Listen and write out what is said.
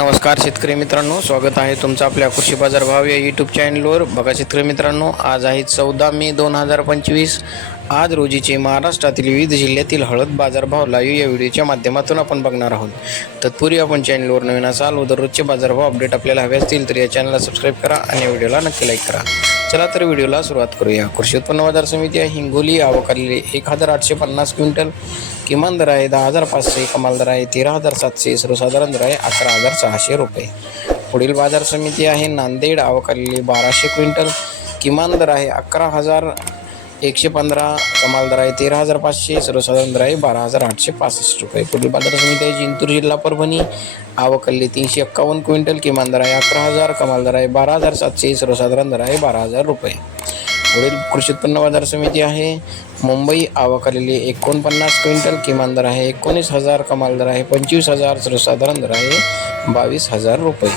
नमस्कार शेतकरी मित्रांनो स्वागत आहे तुमचं आपल्या कृषी बाजार भाव या यूट्यूब चॅनलवर बघा शेतकरी मित्रांनो आज आहे चौदा मे दोन हजार पंचवीस. आज रोजीचे महाराष्ट्रातील विविध जिल्ह्यातील हळद बाजारभाव लाईव्ह या व्हिडिओच्या माध्यमातून आपण बघणार आहोत. तत्पूर्वी आपण चॅनलवर नवीन असाल व दररोजचे बाजारभाव अपडेट आपल्याला हवे असतील तर या चॅनलला सबस्क्राईब करा आणि या व्हिडिओला नक्की लाईक करा. चला तर व्हिडिओला सुरुवात करूया. कृषी उत्पन्न बाजार समिती आहे हिंगोली. आवक आलेली एक हजार आठशे पन्नास क्विंटल किमान दर आहे दहा हजार पाचशे कमाल दर आहे तेरा हजार सातशे सर्वसाधारण दर आहे अकरा हजार सहाशे रुपये. पुढील बाजार समिती आहे नांदेड. आवक आलेली बाराशे क्विंटल किमान दर आहे अकरा हजार एकशे पंधरा कमाल दर आहे तेरा हजार पाचशे सर्वसाधारण दर आहे बारा हजार आठशे पासष्ट रुपये. पुढील बाजार समिती आहे? जिंतूर जिल्हा परभणी. आवकल्ली तीनशे एक्कावन्न क्विंटल किमान दर आहे अकरा हजार कमाल दर आहे बारा हजार सातशे सर्वसाधारण दर आहे बारा हजार रुपये. पुढील कृषी उत्पन्न बाजार समिती आहे. मुंबई आवक एकोणपन्नास क्विंटल किमान दर आहे एकोणीस हजार कमाल दर आहे पंचवीस हजार सर्वसाधारण दर आहे बावीस हजार रुपये.